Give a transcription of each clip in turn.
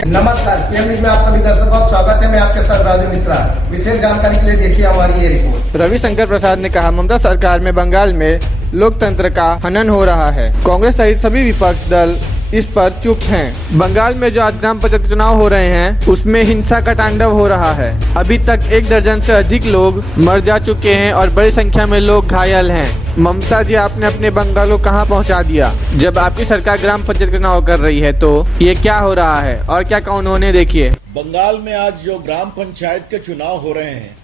नमस्कार, PM news में आप सभी दर्शकों का स्वागत है। मैं आपके साथ राजू मिश्रा। विशेष जानकारी के लिए देखिए हमारी ये रिपोर्ट। रविशंकर प्रसाद ने कहा, ममता सरकार में बंगाल में लोकतंत्र का हनन हो रहा है। कांग्रेस सहित सभी विपक्ष दल इस पर चुप हैं। बंगाल में जो आज ग्राम पंचायत चुनाव हो रहे हैं उसमें हिंसा का तांडव हो रहा है। अभी तक 1 दर्जन से अधिक लोग मर जा चुके हैं और बड़ी संख्या में लोग घायल हैं। ममता जी, आपने अपने बंगाल को कहां पहुंचा दिया? जब आपकी सरकार ग्राम पंचायत चुनाव कर रही है तो ये क्या हो रहा है और क्या कानून होने देखिए। बंगाल में आज जो ग्राम पंचायत के चुनाव हो रहे हैं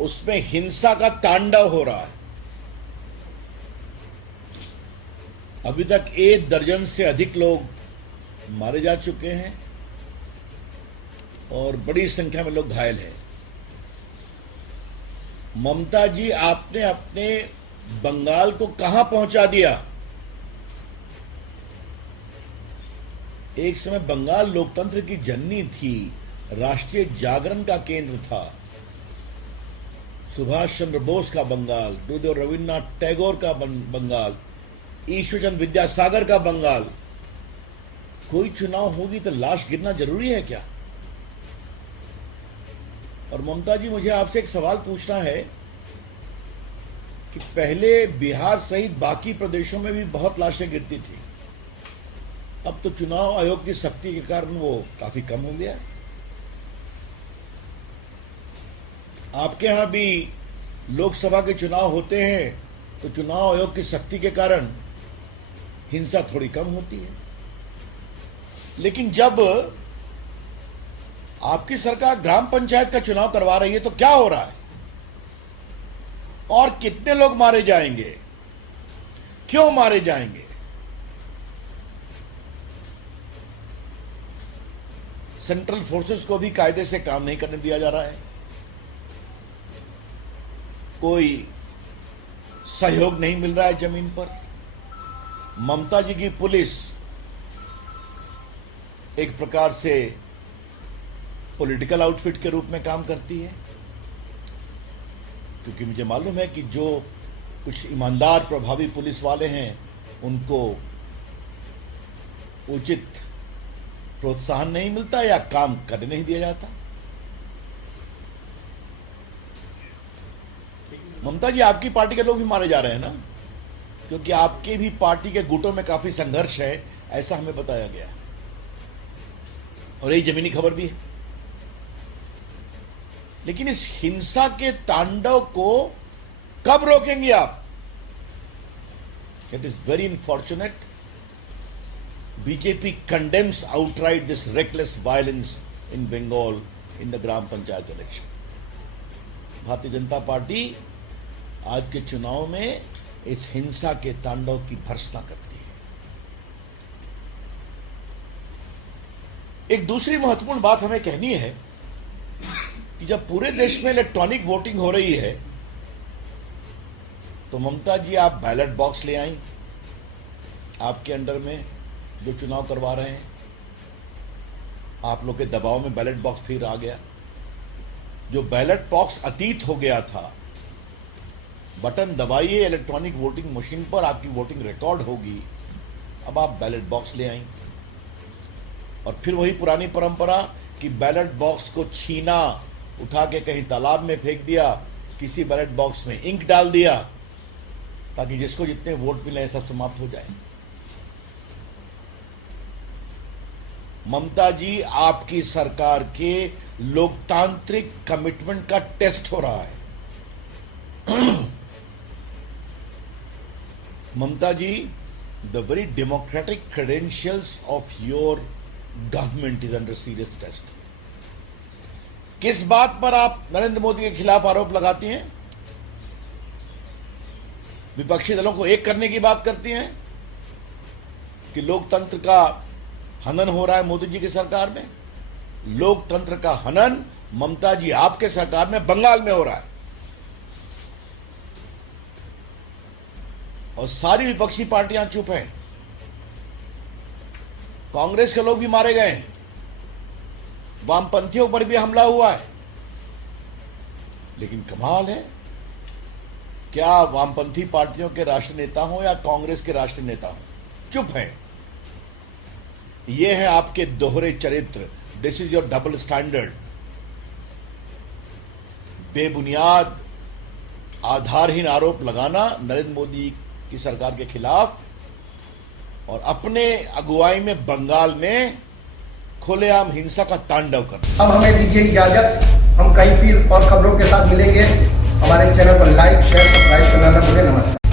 उसमें हिंसा का तांडव हो रहा है। अभी तक 1 दर्जन से अधिक लोग मारे जा चुके हैं और बड़ी संख्या में लोग घायल हैं। ममता जी, आपने अपने बंगाल को कहां पहुंचा दिया? एक समय बंगाल लोकतंत्र की जननी थी, राष्ट्रीय जागरण का केंद्र था। सुभाष चंद्र बोस का बंगाल, गुरुदेव रविन्द्रनाथ टैगोर का बंगाल, ईश्वरचंद्र विद्यासागर का बंगाल। कोई चुनाव होगी तो लाश गिरना जरूरी है क्या? और ममता जी, मुझे आपसे एक सवाल पूछना है कि पहले बिहार सहित बाकी प्रदेशों में भी बहुत लाशें गिरती थी, अब तो चुनाव आयोग की सख्ती के कारण वो काफी कम हो गया। आपके यहां भी लोकसभा के चुनाव होते हैं तो चुनाव आयोग की सख्ती के कारण हिंसा थोड़ी कम होती है, लेकिन जब आपकी सरकार ग्राम पंचायत का चुनाव करवा रही है तो क्या हो रहा है और कितने लोग मारे जाएंगे, क्यों मारे जाएंगे? सेंट्रल फोर्सेस को भी कायदे से काम नहीं करने दिया जा रहा है, कोई सहयोग नहीं मिल रहा है जमीन पर। ममता जी की पुलिस एक प्रकार से पॉलिटिकल आउटफिट के रूप में काम करती है, क्योंकि मुझे मालूम है कि जो कुछ ईमानदार प्रभावी पुलिस वाले हैं उनको उचित प्रोत्साहन नहीं मिलता या काम करने नहीं दिया जाता। ममता जी, आपकी पार्टी के लोग भी मारे जा रहे हैं ना, क्योंकि आपके भी पार्टी के गुटों में काफी संघर्ष है, ऐसा हमें बताया गया है और यही जमीनी खबर भी है। लेकिन इस हिंसा के तांडव को कब रोकेंगे आप? It is very unfortunate. BJP condemns outright this reckless violence in Bengal in the gram panchayat election. Bharatiya Janata party आज के चुनाव में इस हिंसा के तांडव की भर्त्सना करती है। एक दूसरी महत्वपूर्ण बात हमें कहनी है कि जब पूरे देश में इलेक्ट्रॉनिक वोटिंग हो रही है तो ममता जी, आप बैलेट बॉक्स ले आई। आपके अंडर में जो चुनाव करवा रहे हैं, आप लोग के दबाव में बैलेट बॉक्स फिर आ गया। जो बैलेट बॉक्स अतीत हो गया था, बटन दबाइए इलेक्ट्रॉनिक वोटिंग मशीन पर, आपकी वोटिंग रिकॉर्ड होगी। अब आप बैलेट बॉक्स ले आई और फिर वही पुरानी परंपरा कि बैलेट बॉक्स को छीना, उठा के कहीं तालाब में फेंक दिया, किसी बैलेट बॉक्स में इंक डाल दिया ताकि जिसको जितने वोट मिले सब समाप्त हो जाए। ममता जी, आपकी सरकार के लोकतांत्रिक कमिटमेंट का टेस्ट हो रहा है। ममता जी, the very democratic credentials of your government is under serious test. किस बात पर आप नरेंद्र मोदी के खिलाफ आरोप लगाती हैं? विपक्षी दलों को एक करने की बात करती हैं कि लोकतंत्र का हनन हो रहा है मोदी जी की सरकार में। लोकतंत्र का हनन ममता जी आपके सरकार में बंगाल में हो रहा है और सारी विपक्षी पार्टियां चुप हैं। कांग्रेस के लोग भी मारे गए हैं, वामपंथियों पर भी हमला हुआ है। लेकिन कमाल है, क्या वामपंथी पार्टियों के राष्ट्रीय नेता हों या कांग्रेस के राष्ट्रीय नेता हों, चुप हैं। ये है आपके दोहरे चरित्र। This is your double standard. बेबुनियाद आधारहीन आरोप लगाना नरेंद्र मोदी की सरकार के खिलाफ और अपने अगुवाई में बंगाल में खुलेआम हिंसा का तांडव करना। अब हमें दीजिए इजाजत, हम कई फिर और खबरों के साथ मिलेंगे। हमारे चैनल पर लाइक शेयर सब्सक्राइब करना न भूलें। नमस्कार।